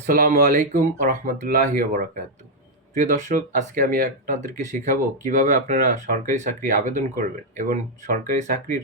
আসসালামু আলাইকুম রহমতুল্লাহি বরাকাত। প্রিয় দর্শক, আজকে আমি আপনাদেরকে শেখাবো কীভাবে আপনারা সরকারি চাকরি আবেদন করবেন এবং সরকারি চাকরির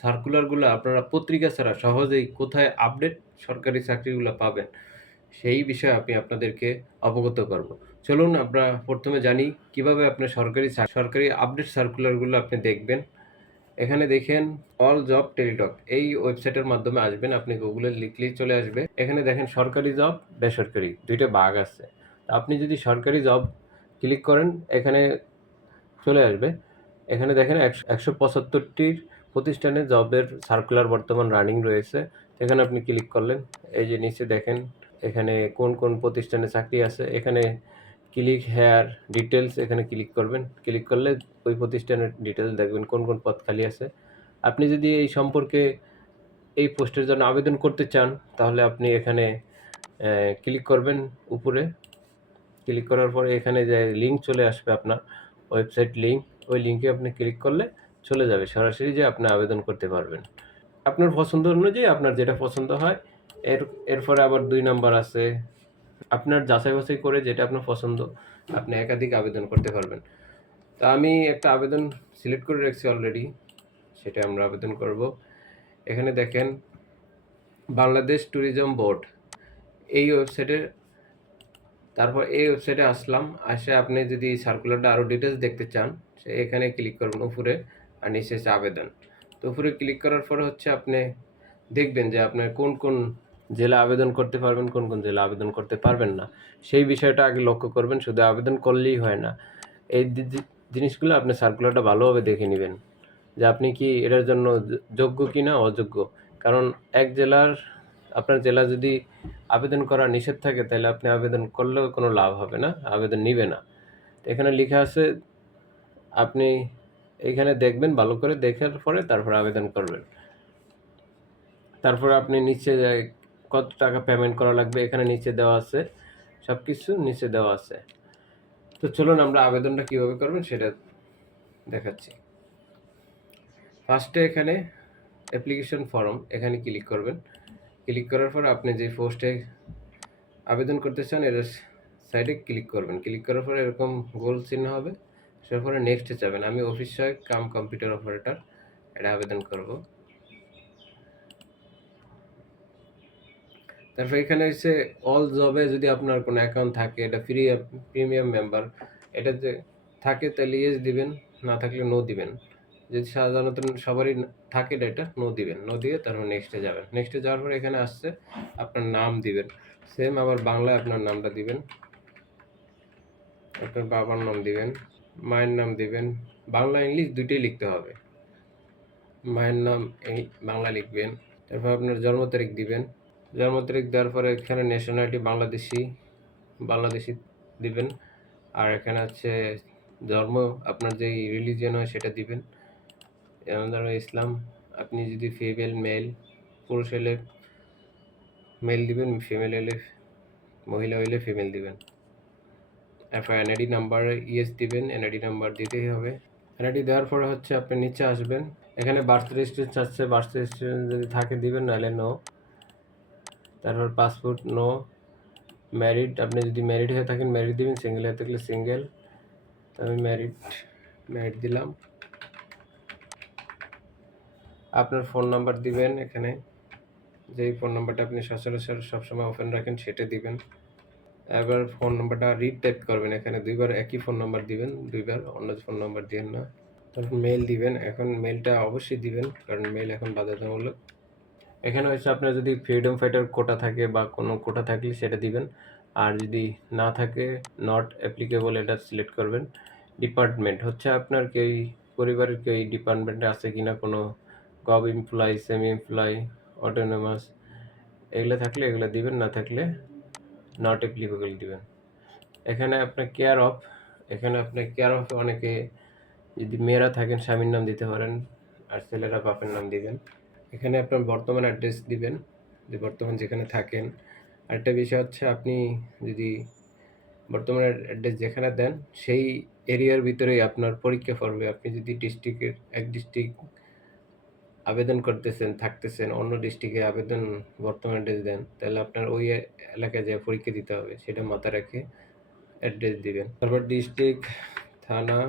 সার্কুলারগুলো আপনারা পত্রিকা ছাড়া সহজেই কোথায় আপডেট সরকারি চাকরিগুলো পাবেন, সেই বিষয়ে আমি আপনাদেরকে অবগত করব। চলুন আমরা প্রথমে জানি কীভাবে আপনার সরকারি সরকারি আপডেট সার্কুলারগুলো আপনি দেখবেন। এখানে দেখেন অল জব টেলিটক, এই ওয়েবসাইটের মাধ্যমে আসবেন, আপনি গুগলে লিখলেই চলে আসবে। এখানে দেখেন সরকারি জব, বেসরকারি, দুইটা ভাগ আছে। আপনি যদি সরকারি জব ক্লিক করেন, এখানে চলে আসবে। এখানে দেখেন একশো একশো পঁচাত্তরটির প্রতিষ্ঠানে জবের সার্কুলার বর্তমান রানিং রয়েছে। এখানে আপনি ক্লিক করলেন, এই যে নিচে দেখেন, এখানে কোন কোন প্রতিষ্ঠানে চাকরি আছে। এখানে ক্লিক হেয়ার ডিটেলস এখানে ক্লিক করবেন। ক্লিক করলে ওই প্রতিষ্ঠানের ডিটেলস দেখবেন কোন কোন পদ খালি আছে। আপনি যদি এই সম্পর্কে এই পোস্টের জন্য আবেদন করতে চান, তাহলে আপনি এখানে ক্লিক করবেন উপরে। ক্লিক করার পরে এখানে যে লিঙ্ক চলে আসবে আপনার, ওয়েবসাইট লিঙ্ক ওই লিঙ্কে আপনি ক্লিক করলে চলে যাবে। সরাসরি যে আপনি আবেদন করতে পারবেন। আপনার পছন্দ অনুযায়ী আপনার যেটা পছন্দ হয়, এর, এরপরে আবার দুই নাম্বার আছে আপনার যাচাই বাছাই করে যেটা আপনার পছন্দ, আপনি একাধিক আবেদন করতে পারবেন। তা আমি একটা আবেদন সিলেক্ট করে রাখছি অলরেডি সেটা আমরা আবেদন করব। এখানে দেখেন, বাংলাদেশ ট্যুরিজম বোর্ড এই ওয়েবসাইটে তারপর এই ওয়েবসাইটে আসলাম, আসে আপনি যদি সার্কুলারটা আরও ডিটেলস দেখতে চান, সে এখানে ক্লিক করবেন উপরে, আর নিচে আবেদন। তো উপরে ক্লিক করার পরে হচ্ছে আপনি দেখবেন যে আপনার কোন কোন জেলা আবেদন করতে পারবেন, কোন কোন জেলা আবেদন করতে পারবেন না। সেই বিষয়টা আগে লক্ষ্য করবেন, শুধু আবেদন করলেই হয় না। এই জিনিসগুলো আপনি সার্কুলারটা ভালোভাবে দেখে নেবেন যে আপনি কি এটার জন্য যোগ্য কি না অযোগ্য। কারণ এক জেলার, আপনার জেলা যদি আবেদন করা নিষেধ থাকে, তাহলে আপনি আবেদন করলেও কোনো লাভ হবে না, আবেদন নিবে না। এখানে লেখা আছে, আপনি এখানে দেখবেন, ভালো করে দেখার পরে তারপর আবেদন করবেন। তারপর আপনি নিচে কত টাকা পেমেন্ট করা লাগবে, এখানে নিচে দেওয়া আছে সব কিছু নিচে দেওয়া আছে। তো চলুন আমরা আবেদনটা কীভাবে করবেন সেটা দেখাচ্ছি। ফার্স্টে এখানে অ্যাপ্লিকেশন ফর্ম এখানে ক্লিক করবেন। ক্লিক করার পর আপনি যে পোস্টে আবেদন করতে চান, এর সাইডে ক্লিক করবেন। ক্লিক করার পরে এরকম গোল চিহ্ন হবে, তারপরে নেক্সটে যাবেন। আমি অফিস সহায়ক, কাম কম্পিউটার অপারেটর এটা আবেদন করব। তারপর এখানে হচ্ছে অল জবে যদি আপনার কোনো অ্যাকাউন্ট থাকে, এটা ফ্রি প্রিমিয়াম মেম্বার এটা যে থাকে তাহলে ইয়েস দিবেন, না থাকলে নো দিবেন। যদি সাধারণত সবারই থাকে এটা নো দিবেন। নো দিয়ে তারপর নেক্সটে যাবেন। নেক্সটে যাওয়ার পর এখানে আসছে, আপনার নাম দিবেন। সেম আবার বাংলায় আপনার নামটা দিবেন। আপনার বাবার নাম দিবেন, মায়ের নাম দিবেন। বাংলা, ইংলিশ দুইটাই লিখতে হবে। মায়ের নাম বাংলা লিখবেন, তারপর আপনার জন্ম তারিখ দিবেন। জন্ম তারিখ দেওয়ার পরে এখানে ন্যাশনালিটি বাংলাদেশি বাংলাদেশি দিবেন। আর এখানে হচ্ছে ধর্ম, আপনার যেই রিলিজিয়ন হয় সেটা দিবেন। যেমন ধরো ইসলাম, আপনি যদি ফিমেল মেল পুরুষ হলে মেল দিবেন ফিমেল হলে মহিলা হইলে ফিমেল দিবেন। তারপর এনআইডি নাম্বার ইএস দিবেন এনআইডি নাম্বার দিতেই হবে। এনআইডি দেওয়ার পরে হচ্ছে আপনি নিচে আসবেন। এখানে বার্থ রেজিস্ট্রেশন চাচ্ছে বার্থ রেজিস্ট্রেশন যদি থাকে দিবেন, নাহলে নো তারপর পাসপোর্ট নো ম্যারিড আপনি যদি ম্যারিড হয়ে থাকেন ম্যারিড দিবেন সিঙ্গেল হয়ে থাকলে সিঙ্গেল আমি ম্যারিড ম্যারিড দিলাম। আপনার ফোন নাম্বার দিবেন এখানে। যেই ফোন নাম্বারটা আপনি সচরাচর সবসময় ওপেন রাখেন, সেটা দিবেন। এবার ফোন নাম্বারটা রিড টাইপ করবেন এখানে। দুইবার একই ফোন নাম্বার দিবেন, দুইবার অন্য ফোন নাম্বার দিবেন না। তারপর মেল দিবেন। এখন মেলটা অবশ্যই দিবেন, কারণ মেল এখন বাধ্যতামূলক। এখানে হচ্ছে আপনার যদি ফ্রিডম ফাইটার কোটা থাকে বা কোনো কোটা থাকলে সেটা দিবেন। আর যদি না থাকে নট অ্যাপ্লিকেবল এটা সিলেক্ট করবেন। ডিপার্টমেন্ট হচ্ছে আপনার কেউ পরিবারের কেউ ডিপার্টমেন্টে আছে কি না কোনো gov employ semi employ autonomous এগুলো থাকলে এগুলো দিবেন, না থাকলে নট অ্যাপ্লিকেবল দিবেন। এখানে আপনার কেয়ার অফ এখানে আপনার কেয়ার অফ অনেকে যদি মেয়েরা থাকেন, স্বামীর নাম দিতে পারেন, আর ছেলেরা বাপের নাম দিবেন। এখানে আপনার বর্তমান অ্যাড্রেস দিবেন, যে বর্তমান যেখানে থাকেন। আরেকটা বিষয় হচ্ছে আপনি যদি বর্তমান অ্যাড্রেস যেখানে দেন, সেই এরিয়ার ভিতরেই আপনার পরীক্ষা পড়বে আপনি যদি ডিস্ট্রিক্টের এক ডিস্ট্রিক্ট আবেদন করতেছেন, থাকতেছেন, অন্য ডিস্ট্রিক্টে আবেদন বর্তমান অ্যাড্রেস দেন, তাহলে আপনার ওই এলাকায় যে পরীক্ষা দিতে হবে, সেটা মাথায় রেখে অ্যাড্রেস দিবেন। তারপর ডিস্ট্রিক্ট থানা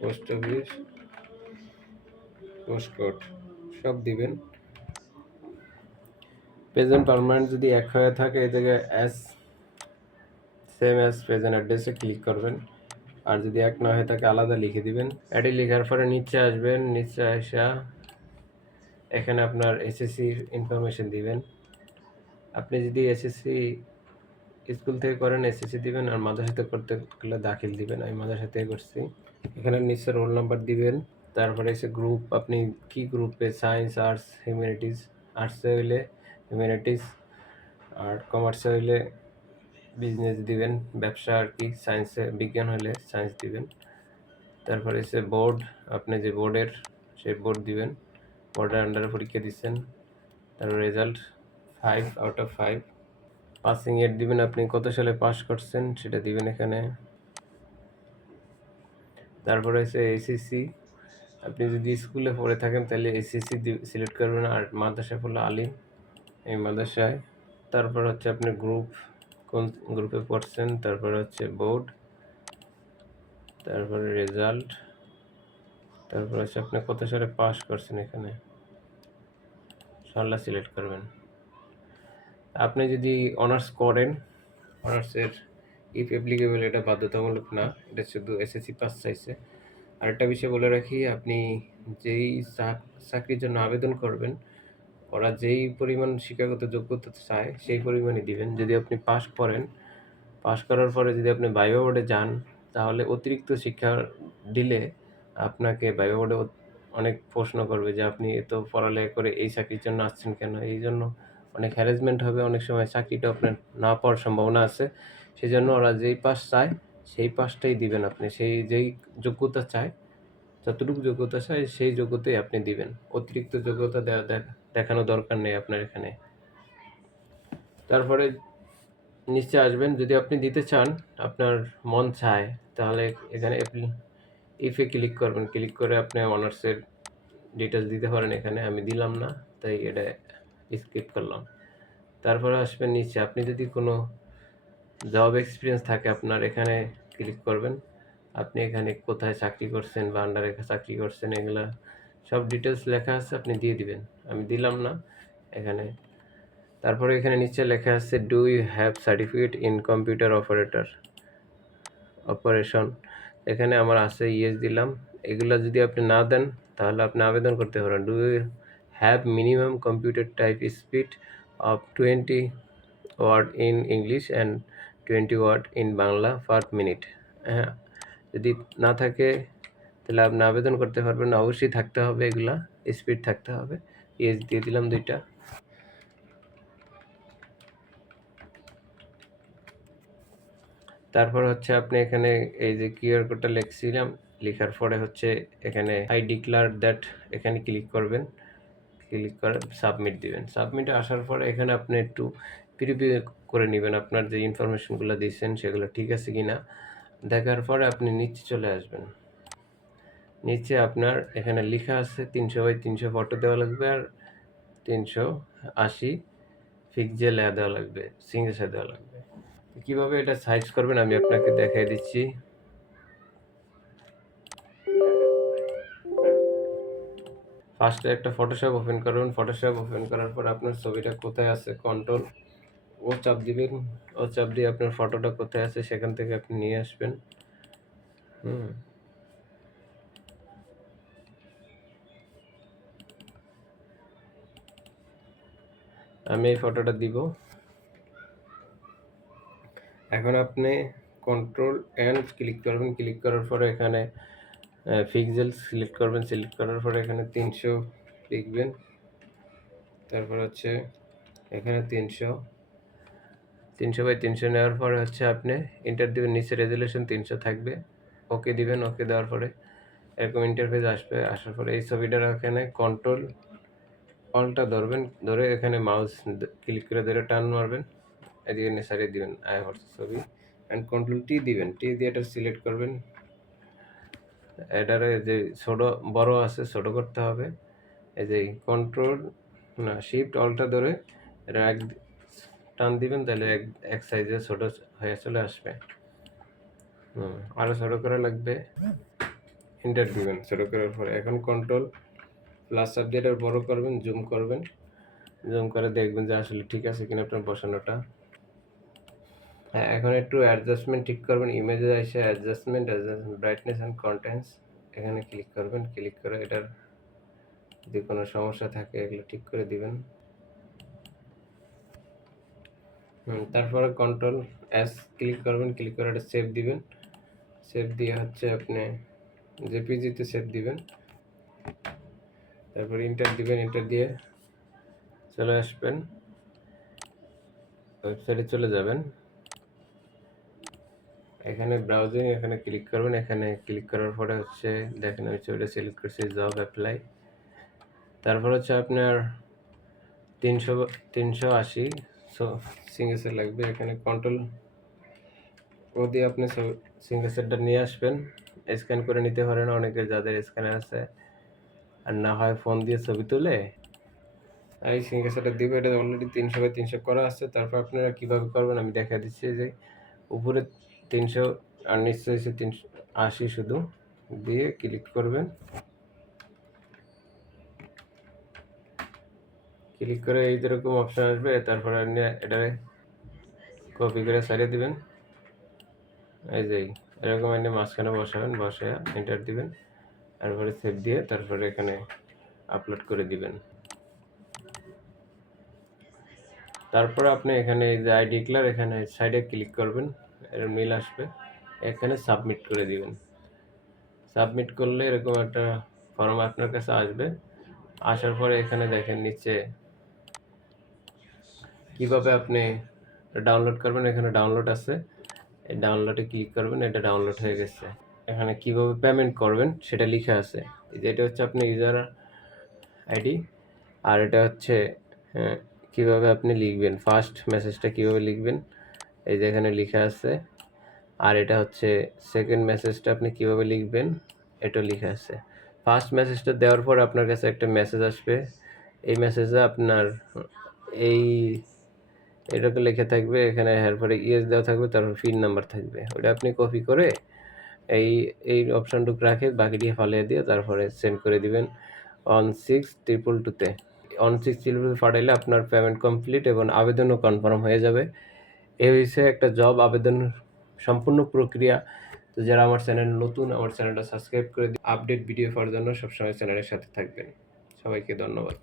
পোস্ট অফিস পোস্ট পোস্টকোড সব দিবেন। প্রেজেন্ট পারমানেন্ট যদি এক হয়ে থাকে, এই জায়গায় অ্যাস সেম অ্যাজ প্রেজেন্ট অ্যাড্রেসে ক্লিক করবেন। আর যদি এক না হয়ে থাকে, আলাদা লিখে দিবেন। এটি লেখার পরে নিচে আসবেন, নিচে আসা, এখানে আপনার এসএসসির ইনফরমেশন দিবেন। আপনি যদি এসএসসি স্কুল থেকে করেন এসএসসি দিবেন, আর মাদ্রাসাতে করতে গেলে দাখিল দিবেন। আমি মাদ্রাসা থেকে করছি। এখানে নিচে রোল নাম্বার দিবেন। তারপরে এসে গ্রুপ আপনি কি গ্রুপে সায়েন্স আর্টস হিউম্যানিটিস আর্টসে হইলে হিউম্যানিটিস আর কমার্সে হইলে বিজনেস দিবেন, ব্যবসা আর কি সায়েন্সে বিজ্ঞান হলে সায়েন্স দিবেন। তারপরে এসে বোর্ড আপনি যে বোর্ডের সেই বোর্ড দিবেন বোর্ডের আন্ডারে পরীক্ষা দিচ্ছেন তারপর result five out of five passing এর দিবেন আপনি, কত সালে পাস করছেন সেটা দিবেন এখানে। তারপরে হচ্ছে এসএসসি আপনি যদি স্কুলে পড়ে থাকেন, তাহলে এসএসসি সিলেক্ট করবেন। আর মাদ্রাসা পড়লে আলিম এই মাদ্রাসায়। তারপর হচ্ছে আপনি গ্রুপ কোন গ্রুপে পড়ছেন, তারপরে হচ্ছে বোর্ড তারপরে রেজাল্ট তারপর হচ্ছে আপনি কত সালে পাস করছেন এখানে? সাল্লা সিলেক্ট করবেন। আপনি যদি অনার্স করেন অনার্সের ইফ অ্যাপ্লিকেবল এটা বাধ্যতামূলক না, এটা শুধু এসএসসি পাস চাইছে। আরেকটা বিষয় বলে রাখি, আপনি যেই চাকরির জন্য আবেদন করবেন, ওরা যেই পরিমাণ শিক্ষাগত যোগ্যতা চায় সেই পরিমাণই দিবেন। যদি আপনি পাস করেন পাস করার পরে যদি আপনি বায়ো বোর্ডে যান, তাহলে অতিরিক্ত শিক্ষা দিলে আপনাকে বায়ো বোর্ডে অনেক প্রশ্ন করবে যে আপনি এত পড়ালেখা করে এই চাকরির জন্য আসছেন কেন? এই জন্য অনেক হ্যারাসমেন্ট হবে, অনেক সময় চাকরিটা আপনার না পাওয়ার সম্ভাবনা আছে। সেই জন্য ওরা যেই পাস চায় সেই পাশটাই দিবেন আপনি, সেই যেই যোগ্যতা চায়, যতটুকু যোগ্যতা চায় সেই যোগ্যতাই আপনি দিবেন। অতিরিক্ত যোগ্যতা দেওয়া দেখানো দরকার নেই আপনার এখানে। তারপরে নিচে আসবেন, যদি আপনি দিতে চান, আপনার মন চায়, তাহলে এখানে ইফে ক্লিক করবেন। ক্লিক করে আপনি অনার্সের ডিটেলস দিতে পারেন এখানে, আমি দিলাম না, তাই এটা স্কিপ করলাম। তারপরে আসবেন নিচে, আপনি যদি কোনো জব এক্সপিরিয়েন্স থাকে আপনার, এখানে ক্লিক করবেন। আপনি এখানে কোথায় চাকরি করছেন বা আন্ডারে চাকরি করছেন, এগুলা সব ডিটেলস লেখা আছে, আপনি দিয়ে দিবেন। আমি দিলাম না, এখানে। তারপরে এখানে নিচে লেখা আছে do you have certificate in computer operator operation এখানে আমার আছে ইয়েস দিলাম। এগুলো যদি আপনি না দেন, তাহলে আপনি আবেদন করতে পারেন। Do you have minimum computer type speed of twenty word in English and twenty word in Bangla per minute হ্যাঁ যদি না থাকে, তাহলে আপনি আবেদন করতে পারবেন। অবশ্যই থাকতে হবে এগুলা স্পিড থাকতে হবে। ইয়েস দিয়ে দিলাম দুইটা। তারপর হচ্ছে আপনি এখানে এই যে কিউআর কোডটা লিখছিলাম, লেখার পরে হচ্ছে এখানে আই ডিক্লার দ্যাট এখানে ক্লিক করবেন। ক্লিক করে সাবমিট দিবেন। সাবমিটে আসার পরে এখানে আপনি একটু প্রিভিউ করে নেবেন, আপনার যে ইনফরমেশনগুলো দিয়েছেন সেগুলো ঠিক আছে কি না দেখার পরে আপনি নিচে চলে আসবেন। নিচে আপনার এখানে লেখা আছে তিনশো বাই তিনশো ফটো দেওয়া লাগবে আর তিনশো আশি পিক্সেল দেওয়া লাগবে সিঙ্গেসা দেওয়া লাগবে। কীভাবে এটা সাইজ করবেন আমি আপনাকে দেখাই দিচ্ছি। ফার্স্টে একটা ফটোশপ ওপেন করবেন ফটোশপ ওপেন করার পর আপনার ছবিটা কোথায় আছে? কন্ট্রোল ও চাপ দিবেন, ও চাপ দিয়ে আপনার ফটোটা কোথায় আছে সেখান থেকে আপনি নিয়ে আসবেন। হুম। আমি এই ফটোটা দিব। এখন আপনি কন্ট্রোল এন্ড ক্লিক করবেন। ক্লিক করার পরে এখানে পিক্সেল সিলেক্ট করবেন। সিলেক্ট করার পরে এখানে তিনশো লিখবেন। তারপর হচ্ছে এখানে তিনশো। তিনশো বাই তিনশো নেওয়ার পরে হচ্ছে আপনি ইন্টার দিবেন, নিচে রেজুলেশন তিনশো থাকবে। ওকে দিবেন ওকে দেওয়ার পরে এরকম ইন্টারফেস আসবে, আসার পরে এই ছবিটার এখানে কন্ট্রোল অলটা ধরবেন, ধরে এখানে মাউস ক্লিক করে ধরে টান মারবেন। এদিকে নেসারে দিবেন, আয় হচ্ছে ছবি। অ্যান্ড কন্ট্রোল টি দিবেন টি দিয়ে এটা সিলেক্ট করবেন। এটারে যে ছোট, বড় আছে, ছোট করতে হবে। এই যে কন্ট্রোল না শিফট অল্টা ধরে এটা এক টান দিবেন, তাহলে এক এক সাইজে ছোট হয়ে চলে আসবে। আরও ছোট করা লাগবে। এন্টার দিবেন ছোট করার পরে। এখন কন্ট্রোল প্লাস সাবজেক্টের বড় করবেন জুম করবেন। জুম করে দেখবেন যে আসলে ঠিক আছে কিনা আপনার বসানোটা। হ্যাঁ এখন একটু অ্যাডজাস্টমেন্ট ঠিক করবেন। ইমেজে এসে অ্যাডজাস্টমেন্ট ব্রাইটনেস অ্যান্ড কন্টেন্টস এখানে ক্লিক করবেন। ক্লিক করে এটার যদি কোনো সমস্যা থাকে, এগুলো ঠিক করে দিবেন হুম, তারপরে কন্ট্রোল এস ক্লিক করবেন ক্লিক করে এটা সেভ দিবেন। সেভ দিয়ে হচ্ছে আপনি জেপিজিতে সেভ দিবেন। তারপর ইন্টার দিবেন ইন্টার দিয়ে চলে আসবেন। ওয়েবসাইটে চলে যাবেন। এখানে ব্রাউজিং এখানে ক্লিক করবেন। এখানে ক্লিক করার পরে হচ্ছে দেখেন আমি ছবিটা সিলেক্ট করছি জব অ্যাপ্লাই তারপর হচ্ছে আপনার তিনশো তিনশো আশি সো সিঙ্গেসের লাগবে। এখানে কন্ট্রোল ও দিয়ে আপনি সিঙ্গেসেরটা নিয়ে আসবেন। স্ক্যান করে নিতে পারেন। অনেকে যাদের স্ক্যানার আছে, আর না হয় ফোন দিয়ে ছবি তুলে, আর এই সিঙ্গেসেরটা দিবে। এটা অলরেডি তিনশো বাই তিনশো করা আছে। তারপর আপনারা কীভাবে করবেন আমি দেখা দিচ্ছি। যে, উপরে তিনশো আর হচ্ছে তিনশো, আশি শুধু। দিয়ে ক্লিক করবেন। ক্লিক করে এই যেরকম অপশান আসবে, তারপরে আপনি এটারে কপি করে সারিয়ে দিবেন। এই যে এরকম আপনি মাঝখানে বসাবেন, বসে এন্টার দিবেন। তারপরে সেভ দিয়ে তারপরে এখানে আপলোড করে দিবেন। তারপরে আপনি এখানে এই যে আই ডিক্লার এখানে সাইডে ক্লিক করবেন এর মিল আসবে। এখানে সাবমিট করে দিবেন। সাবমিট করলে এরকম একটা ফর্ম আপনার কাছে আসবে। আসার পরে এখানে দেখেন নিচে কীভাবে আপনি ডাউনলোড করবেন? এখানে ডাউনলোড আছে। এই ডাউনলোডে ক্লিক করবেন, এটা ডাউনলোড হয়ে গেছে। এখানে কীভাবে পেমেন্ট করবেন সেটা লিখা আছে। এই যে এটা হচ্ছে আপনি ইউজার আইডি। আর এটা হচ্ছে কীভাবে আপনি লিখবেন? ফার্স্ট মেসেজটা কীভাবে লিখবেন? এই যে এখানে লেখা আছে। আর এটা হচ্ছে সেকেন্ড মেসেজটা আপনি কীভাবে লিখবেন? এটা লেখা আছে। ফার্স্ট মেসেজটা দেওয়ার পর আপনার কাছে একটা মেসেজ আসবে। এই মেসেজে আপনার, এই এটাকে লেখা থাকবে, এখানে এরপরে ইয়েস দেওয়া থাকবে, তারপর পিন নাম্বার থাকবে। ওটা আপনি কপি করে এই এই অপশানটুকু রাখে বাকিটি ফালিয়ে দিয়ে তারপরে সেন্ড করে দিবেন অন সিক্স ট্রিপল টুতে অন সিক্স ট্রিপল পাঠাইলে আপনার পেমেন্ট কমপ্লিট এবং আবেদনও কনফার্ম হয়ে যাবে। এই হচ্ছে একটা জব আবেদন সম্পূর্ণ প্রক্রিয়া। তো যারা আমার চ্যানেল নতুন, আমার চ্যানেলটা সাবস্ক্রাইব করে দিন আপডেট ভিডিও পাওয়ার জন্য সবসময় চ্যানেলের সাথে থাকবেন। সবাইকে ধন্যবাদ।